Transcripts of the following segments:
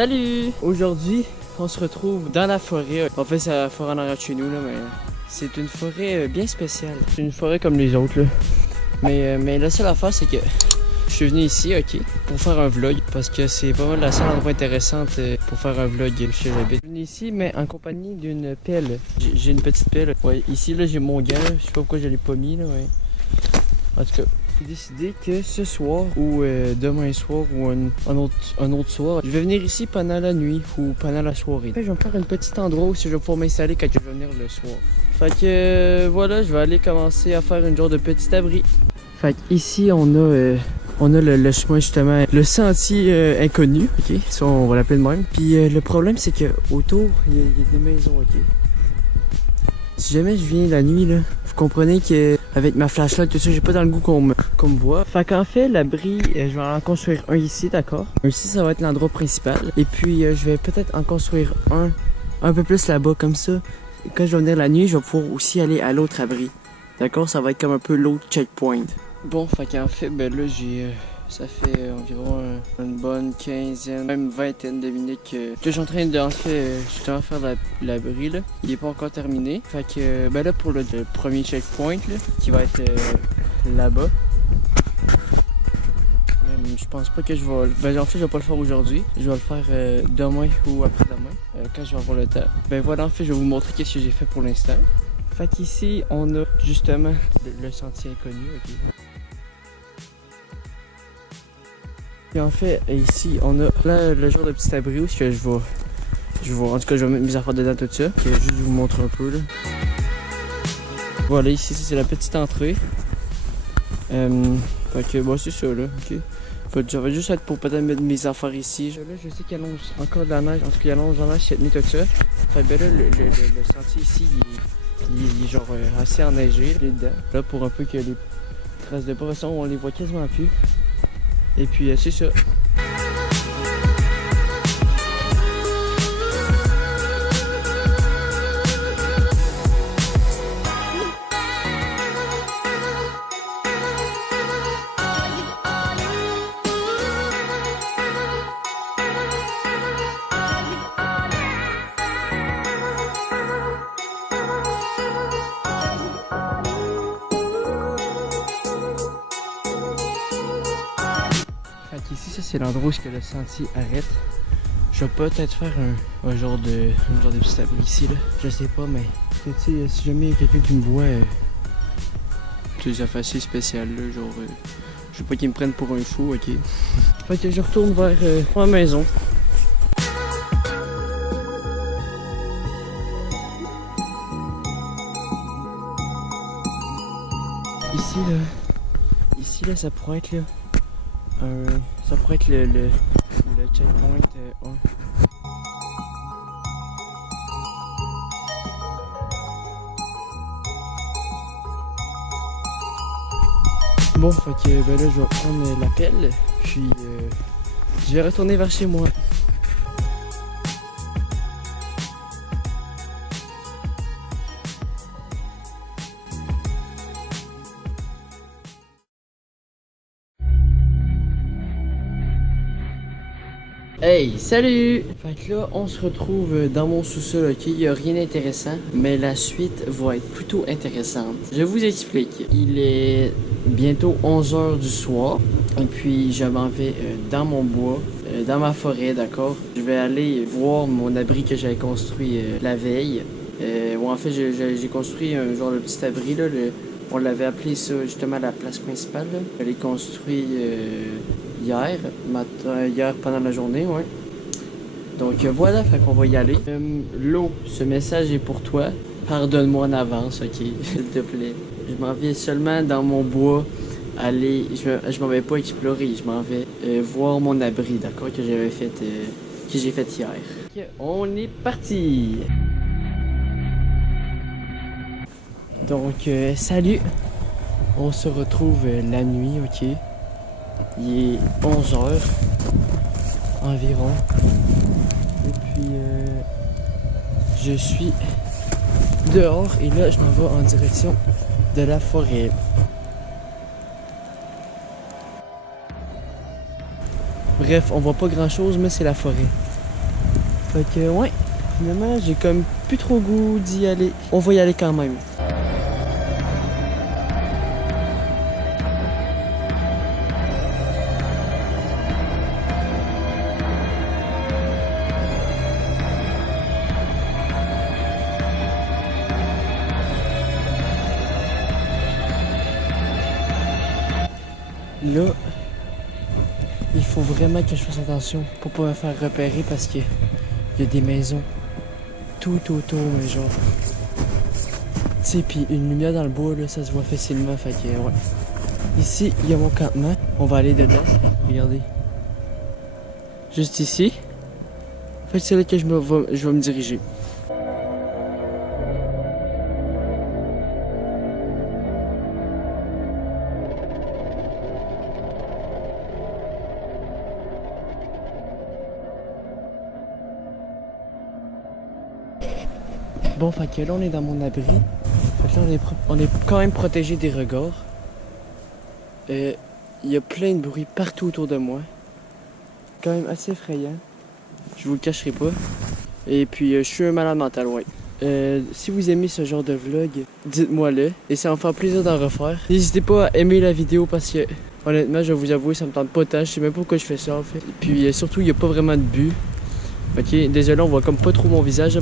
Salut! Aujourd'hui, on se retrouve dans la forêt. En fait, c'est la forêt en arrière de chez nous, là, mais c'est une forêt bien spéciale. C'est une forêt comme les autres, là. Mais la seule affaire, c'est que je suis venu ici, ok, pour faire un vlog, parce que c'est pas mal la seule endroit intéressante pour faire un vlog chez j'habite. Je suis venu ici, mais en compagnie d'une pelle. J'ai une petite pelle. Ouais, ici, là, j'ai mon gant. Je sais pas pourquoi je l'ai pas mis, là, ouais. En tout cas, j'ai décidé que ce soir ou demain soir ou un autre soir, je vais venir ici pendant la nuit ou pendant la soirée. Je vais me faire un petit endroit où je vais pouvoir m'installer quand je vais venir le soir. Fait que voilà, je vais aller commencer à faire une genre de petit abri. Fait que ici on a le chemin justement, le sentier inconnu, ok, ça on va l'appeler de même. Puis le problème c'est que autour il y a des maisons, ok. Si jamais je viens la nuit là, vous comprenez que avec ma flashlight tout ça, j'ai pas dans le goût qu'on me voit. Fait qu'en fait l'abri, je vais en construire un ici, d'accord. Ici ça va être l'endroit principal. Et puis je vais peut-être en construire un peu plus là-bas comme ça. Quand je vais venir la nuit, je vais pouvoir aussi aller à l'autre abri. D'accord, ça va être comme un peu l'autre checkpoint. Bon, fait qu'en fait, ben là, ça fait environ une bonne quinzaine, même vingtaine de minutes que je suis en train de justement faire l'abri, là. Il est pas encore terminé. Fait que, ben là, pour le premier checkpoint, là, qui va être là-bas. Je pense pas que je vais... Ben en fait, je vais pas le faire aujourd'hui. Je vais le faire demain ou après-demain, quand je vais avoir le temps. Ben voilà, en fait, je vais vous montrer qu'est-ce que j'ai fait pour l'instant. Fait qu'ici, on a justement le sentier inconnu, ok. Et en fait, ici, on a là le genre de petit abri où je vais, en tout cas, je vais mettre mes affaires dedans, tout ça. Je vais juste vous montrer un peu, là. Voilà, ici, c'est la petite entrée. Fait que, bon, c'est ça, là, ok. Ça va juste être pour peut-être mettre mes affaires ici. Là, je sais qu'il y a encore de la neige, en tout cas, il y a de la neige cette nuit, tout ça. Fait ben là, le sentier ici, il est genre assez enneigé, là, dedans. Là, pour un peu que les traces de pas, on les voit quasiment plus. Et puis c'est ça. Ici, ça c'est l'endroit où le sentier arrête. Je vais peut-être faire un genre de petit abri ici, là. Je sais pas, mais tu sais, si jamais il y a quelqu'un qui me voit, ça fait assez spécial, là, genre, je veux pas qu'ils me prennent pour un fou, ok. Fait que je retourne vers ma maison. Ici là, ça pourrait être là. Ça pourrait être le checkpoint 1. Bon, fait que ben là, je vais prendre la pelle, puis je vais retourner vers chez moi. Hey, salut! Fait que là, on se retrouve dans mon sous-sol, ok? Il n'y a rien d'intéressant, mais la suite va être plutôt intéressante. Je vous explique. Il est bientôt 11h du soir, et puis je m'en vais dans mon bois, dans ma forêt, d'accord? Je vais aller voir mon abri que j'avais construit la veille. En fait, j'ai construit un genre de petit abri, là. On l'avait appelé ça justement la place principale, là. Je l'ai construit hier pendant la journée, ouais. Donc voilà, fait qu'on va y aller. L'eau, ce message est pour toi. Pardonne-moi en avance, ok, s'il te plaît. Je m'en vais seulement dans mon bois, je m'en vais pas explorer, je m'en vais voir mon abri, d'accord, que j'ai fait hier. Okay, on est parti! Donc, salut! On se retrouve la nuit, ok? Il est 11h environ. Et puis, je suis dehors et là, je m'en vais en direction de la forêt. Bref, on voit pas grand chose, mais c'est la forêt. Fait que ouais, finalement j'ai comme plus trop goût d'y aller. On va y aller quand même. Là, il faut vraiment que je fasse attention pour pas me faire repérer parce qu'il y a des maisons tout autour, mais genre. Tu sais, puis une lumière dans le bois, là, ça se voit facilement, fait que ouais. Ici, il y a mon campement. On va aller dedans. Regardez. Juste ici. En fait, c'est là que je vais me diriger. Bon, fait que là, on est dans mon abri. Fait que là, on est quand même protégé des regards. Il y a plein de bruit partout autour de moi. Quand même assez effrayant. Je vous le cacherai pas. Et puis, je suis un malade mental, ouais. Si vous aimez ce genre de vlog, dites-moi-le. Et ça va me faire plaisir d'en refaire. N'hésitez pas à aimer la vidéo parce que, honnêtement, je vais vous avouer, ça me tente pas tant. Je sais même pas pourquoi je fais ça, en fait. Et puis, surtout, il n'y a pas vraiment de but. Ok, désolé, on voit comme pas trop mon visage.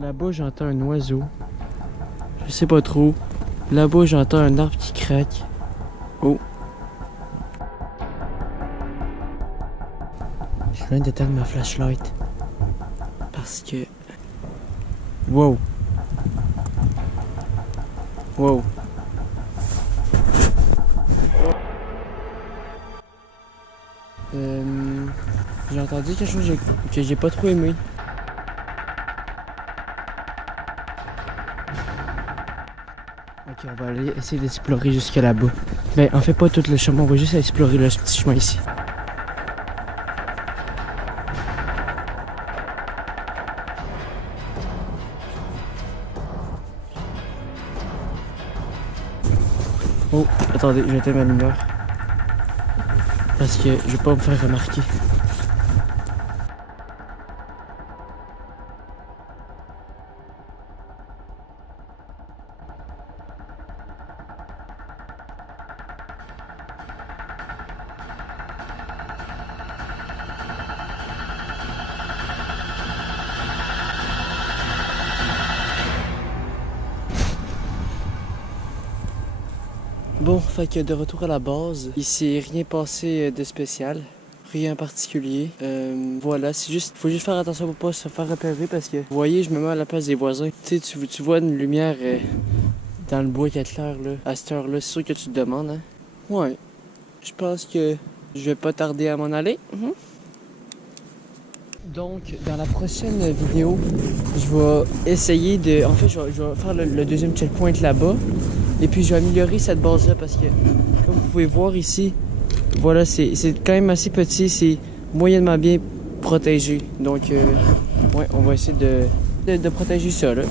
Là-bas, j'entends un oiseau. Je sais pas trop. Là-bas, j'entends un arbre qui craque. Oh. Je viens d'éteindre ma flashlight. Parce que... Wow. Wow. J'ai entendu quelque chose que j'ai pas trop aimé. Ok, on va aller essayer d'explorer jusque là-bas. Ben, on fait pas tout le chemin, on va juste explorer le petit chemin ici. Oh, attendez, je vais éteindre ma lumière. Parce que je vais pas me faire remarquer. Bon, fait que de retour à la base, il s'est rien passé de spécial, rien en particulier. Voilà, c'est juste, faut juste faire attention pour pas se faire repérer parce que, vous voyez, je me mets à la place des voisins. Tu sais, tu vois une lumière dans le bois qui est clair, là, à cette heure-là, c'est sûr que tu te demandes, hein. Ouais, je pense que je vais pas tarder à m'en aller. Donc, dans la prochaine vidéo, je vais essayer de... En fait, je vais faire le deuxième checkpoint là-bas. Et puis, je vais améliorer cette base-là parce que, comme vous pouvez voir ici, voilà, c'est quand même assez petit. C'est moyennement bien protégé. Donc, ouais, on va essayer de protéger ça, là.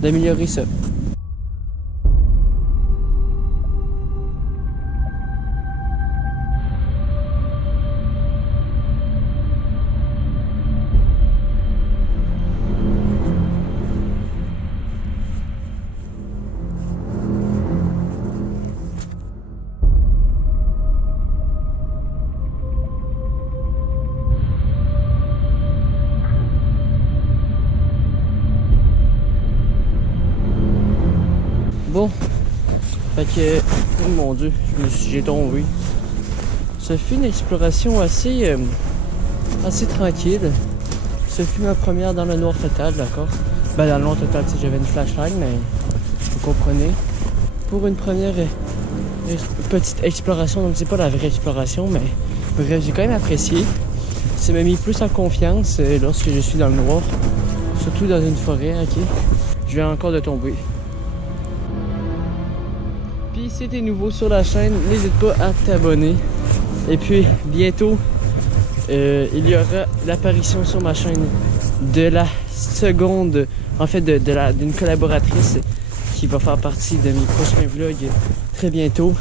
D'améliorer ça. Bon, fait que, oh mon dieu, j'ai tombé. Ce fut une exploration assez tranquille. Ce fut ma première dans le noir total, d'accord? Ben dans le noir total, j'avais une flashlight, mais vous comprenez. Pour une première petite exploration, donc c'est pas la vraie exploration, mais bref, j'ai quand même apprécié. Ça m'a mis plus en confiance lorsque je suis dans le noir, surtout dans une forêt, ok? Je viens encore de tomber. Puis si t'es nouveau sur la chaîne, n'hésite pas à t'abonner. Et puis bientôt, il y aura l'apparition sur ma chaîne de la petite seconde, en fait, d'une collaboratrice qui va faire partie de mes prochains vlogs très bientôt.